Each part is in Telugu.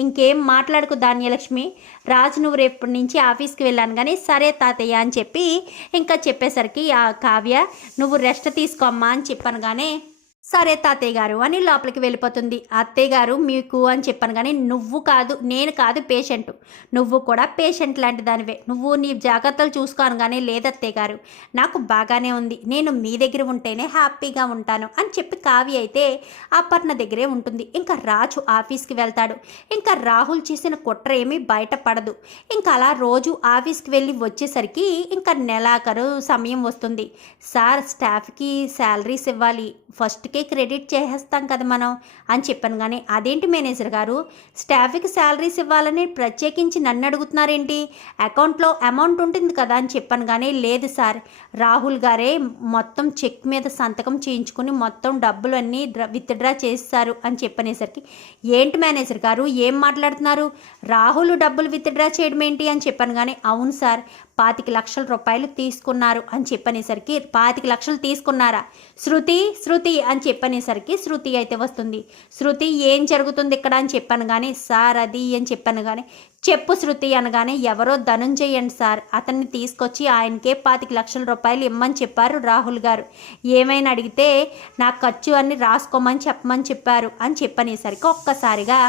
ఇంకేం మాట్లాడుకు ధాన్యలక్ష్మి. రాజు నువ్వు రేపటి నుంచి ఆఫీస్కి వెళ్ళాను కానీ సరే తాతయ్య అని చెప్పి ఇంకా చెప్పేసరికి ఆ కావ్య నువ్వు రెస్ట్ తీసుకోమ్మా అని చెప్పాను కానీ సరే తాతయ్య గారు అని లోపలికి వెళ్ళిపోతుంది. అత్తయ్య గారు మీకు అని చెప్పాను కానీ నువ్వు కాదు నేను కాదు పేషెంట్ నువ్వు కూడా పేషెంట్ లాంటి దానివే. నువ్వు నీ జాగ్రత్తలు చూసుకోను కానీ లేదత్తయ్య గారు. నాకు బాగానే ఉంది. నేను మీ దగ్గర ఉంటేనే హ్యాపీగా ఉంటాను అని చెప్పి కావి అయితే అపర్ణ దగ్గరే ఉంటుంది. ఇంకా రాజు ఆఫీస్కి వెళ్తాడు. ఇంకా రాహుల్ చేసిన కుట్ర ఏమీ బయటపడదు ఇంకా అలా రోజు ఆఫీస్కి వెళ్ళి వచ్చేసరికి ఇంకా నెలాఖరు సమయం వస్తుంది. సార్ స్టాఫ్కి శాలరీస్ ఇవ్వాలి. ఫస్ట్కే క్రెడిట్ చేసేస్తాం కదా మనం అని చెప్పాను. కానీ అదేంటి మేనేజర్ గారు? స్టాఫ్కి శాలరీస్ ఇవ్వాలని ప్రత్యేకించి నన్ను అడుగుతున్నారేంటి? అకౌంట్లో అమౌంట్ ఉంటుంది కదా అని చెప్పాను. కానీ లేదు సార్. రాహుల్ గారే మొత్తం చెక్ మీద సంతకం చేయించుకుని మొత్తం డబ్బులు అన్నీ విత్డ్రా చేస్తారు అని చెప్పనేసరికి ఏంటి మేనేజర్ గారు? ఏం మాట్లాడుతున్నారు? రాహుల్ డబ్బులు విత్డ్రా చేయడం ఏంటి అని చెప్పాను. కానీ అవును సార్. పాతిక లక్షల రూపాయలు తీసుకున్నారు అని చెప్పనేసరికి పాతిక లక్షలు తీసుకున్నారా? శృతి శృతి అని చెప్పనేసరికి శృతి అయితే వస్తుంది. శృతి ఏం జరుగుతుంది ఇక్కడ అని చెప్పాను కానీ సార్ అది అని చెప్పాను కానీ చెప్పు శృతి అనగానే ఎవరో ధనుంజయండి సార్ అతన్ని తీసుకొచ్చి ఆయనకే పాతిక లక్షల రూపాయలు ఇమ్మని చెప్పారు రాహుల్ గారు. ఏమైనా అడిగితే నా ఖర్చు అన్ని రాసుకోమని చెప్పమని చెప్పారు అని చెప్పనేసరికి ఒక్కసారిగా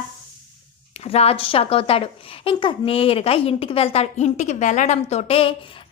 రాజు షాక్ అవుతాడు. ఇంకా నేరుగా ఇంటికి వెళ్తాడు. ఇంటికి వెళ్ళడంతో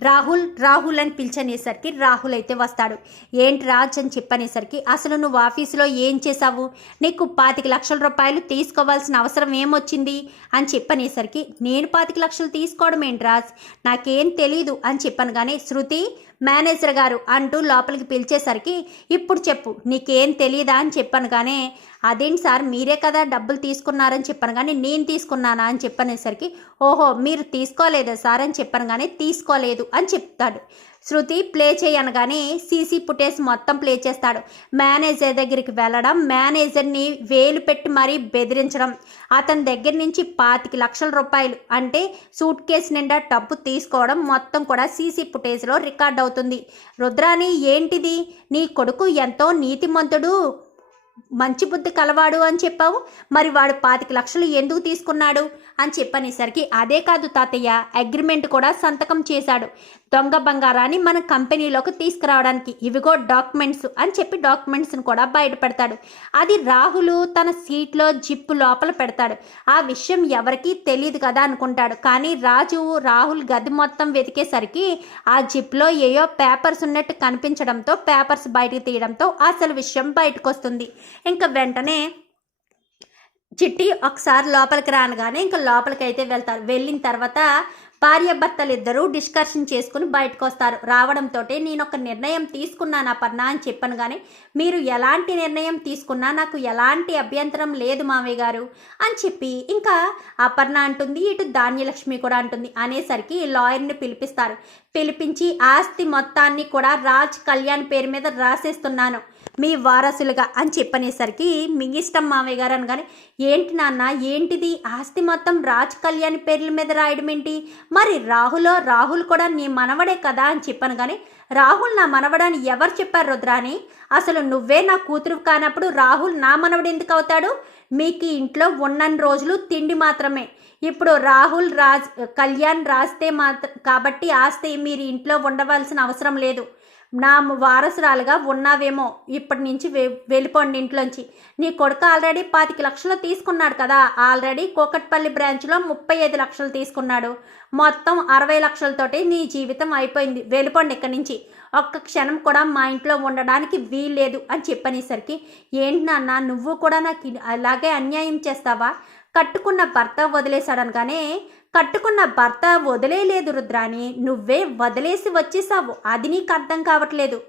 రాహుల్ రాహుల్ అని పిలిచనేసరికి రాహుల్ అయితే వస్తాడు. ఏంటి రాజ్ అని చెప్పనేసరికి అసలు నువ్వు ఆఫీసులో ఏం చేసావు నీకు పాతిక లక్షల రూపాయలు తీసుకోవాల్సిన అవసరం ఏమొచ్చింది? అని చెప్పనేసరికి నేను పాతిక లక్షలు తీసుకోవడం ఏంటి రాజ్? నాకేం తెలీదు అని చెప్పాను కానీ శృతి మేనేజర్ గారు అంటూ లోపలికి పిలిచేసరికి ఇప్పుడు చెప్పు నీకేం తెలియదా అని చెప్పాను కానీ అదేంటి సార్ మీరే కదా డబ్బులు తీసుకున్నారని చెప్పాను కానీ నేను తీసుకున్నానా? అని చెప్పనేసరికి ఓహో మీరు తీసుకోలేదా సార్ అని చెప్పాను కానీ తీసుకోలేదు అని చెప్తాడు. శృతి ప్లే చేయనగానే సీసీ ఫుటేజ్ మొత్తం ప్లే చేస్తాడు. మేనేజర్ దగ్గరికి వెళ్ళడం మేనేజర్ని వేలు పెట్టి మరీ బెదిరించడం. అతని దగ్గర నుంచి పాతిక లక్షల రూపాయలు అంటే సూట్ కేసు నిండా డబ్బు తీసుకోవడం మొత్తం కూడా సీసీ ఫుటేజ్లో రికార్డ్ అవుతుంది. రుద్రాని ఏంటిది? నీ కొడుకు ఎంతో నీతిమంతుడు. మంచి బుద్ధి కలవాడు అని చెప్పావు? మరి వాడు పాతిక లక్షలు ఎందుకు తీసుకున్నాడు? అని చెప్పనేసరికి అదే కాదు తాతయ్య అగ్రిమెంట్ కూడా సంతకం చేశాడు. దొంగ బంగారాన్ని మన కంపెనీలోకి తీసుకురావడానికి ఇవిగో డాక్యుమెంట్స్ అని చెప్పి డాక్యుమెంట్స్ని కూడా బయటపెడతాడు అది రాహుల్ తన సీట్లో జిప్పు లోపల పెడతాడు. ఆ విషయం ఎవరికీ తెలియదు కదా అనుకుంటాడు. కానీ రాజు రాహుల్ గది మొత్తం వెతికేసరికి ఆ జిప్లో ఏయో పేపర్స్ ఉన్నట్టు కనిపించడంతో పేపర్స్ బయటకు తీయడంతో అసలు విషయం బయటకు వస్తుంది ఇంకా వెంటనే చిట్టి ఒకసారి లోపలికి రానగానే ఇంకా లోపలికి అయితే వెళ్తారు. వెళ్ళిన తర్వాత భార్యాభర్తలు ఇద్దరూ డిస్కషన్ చేసుకుని బయటకు వస్తారు రావడంతో నేను ఒక నిర్ణయం తీసుకున్నాను అపర్ణ అని చెప్పాను కానీ మీరు ఎలాంటి నిర్ణయం తీసుకున్నా నాకు ఎలాంటి అభ్యంతరం లేదు మామయ్య గారు అని చెప్పి ఇంకా అపర్ణ అంటుంది ఇటు ధాన్యలక్ష్మి కూడా అంటుంది. అనేసరికి లాయర్ని పిలిపిస్తారు. పిలిపించి ఆస్తి మొత్తాన్ని కూడా రాజ్ కళ్యాణ్ పేరు మీద రాసేస్తున్నాను. మీ వారసులుగా అని చెప్పనేసరికి మీ ఇష్టం మామయ్య గారు అనగానే ఏంటి నాన్న ఏంటిది? ఆస్తి మొత్తం రాజ్ కళ్యాణ్ పేర్ల మీద రాయడం ఏంటి? మరి రాహులో రాహుల్ కూడా నీ మనవడే కదా? అని చెప్పాను కానీ రాహుల్ నా మనవడని ఎవరు చెప్పారు రుద్రాని? అసలు నువ్వే నా కూతురు కానప్పుడు రాహుల్ నా మనవడు ఎందుకు అవుతాడు? మీకు ఇంట్లో ఉన్నన్ని రోజులు తిండి మాత్రమే. ఇప్పుడు రాహుల్ రాజ్ కళ్యాణ్ రాస్తే మాత్ర కాబట్టి ఆస్తి మీరు ఇంట్లో ఉండవలసిన అవసరం లేదు. నా వారసురాలుగా ఉన్నావేమో ఇప్పటి నుంచి వె వెళ్ళిపోండి ఇంట్లోంచి. నీ కొడుకు ఆల్రెడీ పాతిక లక్షలు తీసుకున్నాడు కదా ఆల్రెడీ కోకట్పల్లి బ్రాంచ్లో ముప్పై ఐదు లక్షలు తీసుకున్నాడు. మొత్తం అరవై లక్షలతోటి నీ జీవితం అయిపోయింది. వెళ్ళిపోండి ఇక్కడి నుంచి. ఒక్క క్షణం కూడా మా ఇంట్లో ఉండడానికి వీల్లేదు అని చెప్పనేసరికి ఏంటి నాన్న నువ్వు కూడా నాకు అలాగే అన్యాయం చేస్తావా? కట్టుకున్న భర్త వదిలేశాడనగానే కట్టుకున్న భర్త వదిలేయలేదు రుద్రాని నువ్వే వదిలేసి వచ్చేసావు. అది నీకు అర్థం కావట్లేదు.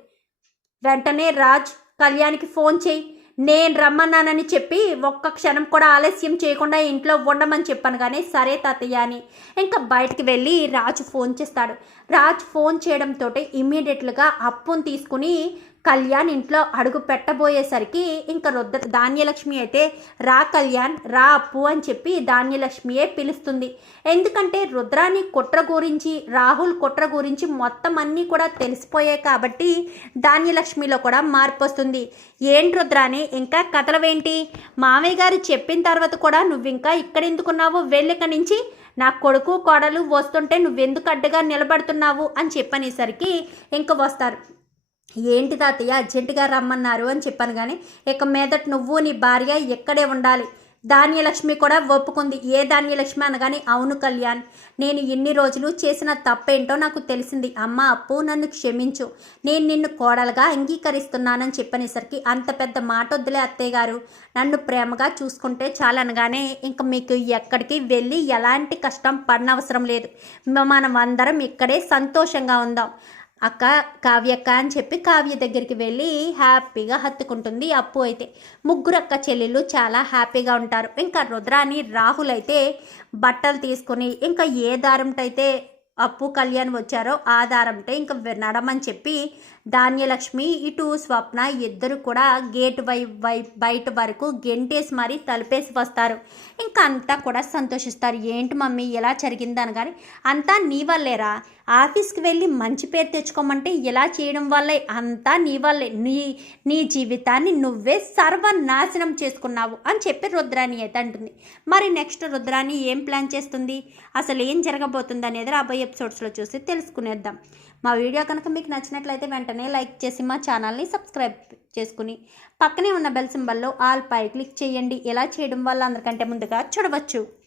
వెంటనే రాజ్ కళ్యాణ్కి ఫోన్ చేయి. నేను రమ్మన్నానని చెప్పి ఒక్క క్షణం కూడా ఆలస్యం చేయకుండా ఇంట్లో ఉండమని చెప్పాను కానీ సరే తాతయ్య అని. ఇంకా బయటికి వెళ్ళి రాజు ఫోన్ చేస్తాడు. రాజు ఫోన్ చేయడంతో ఇమ్మీడియట్లుగా అప్పును తీసుకుని కళ్యాణ్ ఇంట్లో అడుగు పెట్టబోయేసరికి ఇంకా రుద్ర ధాన్యలక్ష్మి అయితే రా కళ్యాణ్ రా అప్పు అని చెప్పి ధాన్యలక్ష్మియే పిలుస్తుంది. ఎందుకంటే రుద్రాని కుట్ర గురించి రాహుల్ కుట్ర గురించి మొత్తం అన్నీ కూడా తెలిసిపోయాయి కాబట్టి ధాన్యలక్ష్మిలో కూడా మార్పు వస్తుంది. ఏంటి రుద్రాని ఇంకా కథలవేంటి? మామయ్య గారు చెప్పిన తర్వాత కూడా నువ్వు ఇంకా ఇక్కడ ఎందుకున్నావు? వెళ్ళిక నుంచి నా కొడుకు కోడలు వస్తుంటే నువ్వెందుకు అడ్డుగా నిలబడుతున్నావు? అని చెప్పనేసరికి ఇంక వస్తారు. ఏంటి తాతయ్య? అర్జెంటుగా రమ్మన్నారు అని చెప్పాను కానీ ఇక మీదట నువ్వు నీ భార్య ఇక్కడే ఉండాలి. ధాన్యలక్ష్మి కూడా ఒప్పుకుంది. ఏ ధాన్యలక్ష్మి అనగానే అవును కళ్యాణ్ నేను ఇన్ని రోజులు చేసిన తప్పేంటో నాకు తెలిసింది. అమ్మ అప్పు నన్ను క్షమించు. నేను నిన్ను కోడలుగా అంగీకరిస్తున్నానని చెప్పనేసరికి అంత పెద్ద మాట వద్దులే అత్తయ్య గారు. నన్ను ప్రేమగా చూసుకుంటే చాలనగానే ఇంక మీకు ఎక్కడికి వెళ్ళి ఎలాంటి కష్టం పడనవసరం లేదు. మనం అందరం ఇక్కడే సంతోషంగా ఉందాం. అక్క కావ్యక్క అని చెప్పి కావ్య దగ్గరికి వెళ్ళి హ్యాపీగా హత్తుకుంటుంది. అప్పు అయితే ముగ్గురు అక్క చెల్లెళ్ళు చాలా హ్యాపీగా ఉంటారు. ఇంకా రుద్రాని రాహుల్ అయితే బట్టలు తీసుకొని ఇంకా ఏ దారంటైతే అయితే అప్పు కళ్యాణ్ వచ్చారో ఆ దారంటే ఇంకా నడమని చెప్పి ధాన్యలక్ష్మి ఇటు స్వప్న ఇద్దరు కూడా గేట్ వై వై బయట వరకు గెంటేసి మరీ తలిపేసి వస్తారు. ఇంకా అంతా కూడా సంతోషిస్తారు. ఏంటి మమ్మీ ఎలా జరిగిందని కానీ అంతా నీ వల్లేరా? ఆఫీస్కి వెళ్ళి మంచి పేరు తెచ్చుకోమంటే ఇలా చేయడం వల్లే అంతా నీ వల్లే. నీ నీ జీవితాన్ని నువ్వే సర్వనాశనం చేసుకున్నావు అని చెప్పి రుద్రాణి అయితే అంటుంది. మరి నెక్స్ట్ రుద్రాణి ఏం ప్లాన్ చేస్తుంది? అసలు ఏం జరగబోతుంది అనేది రాబోయే ఎపిసోడ్స్లో చూసి తెలుసుకునేద్దాం. మా వీడియో కనుక మీకు నచ్చినట్లయితే వెంటనే లైక్ చేసి మా ఛానల్ని సబ్స్క్రైబ్ చేసుకుని పక్కనే ఉన్న బెల్ సింబల్లో ఆల్ పై క్లిక్ చేయండి. ఇలా చేయడం వల్ల అందరికంటే ముందుగా చూడవచ్చు.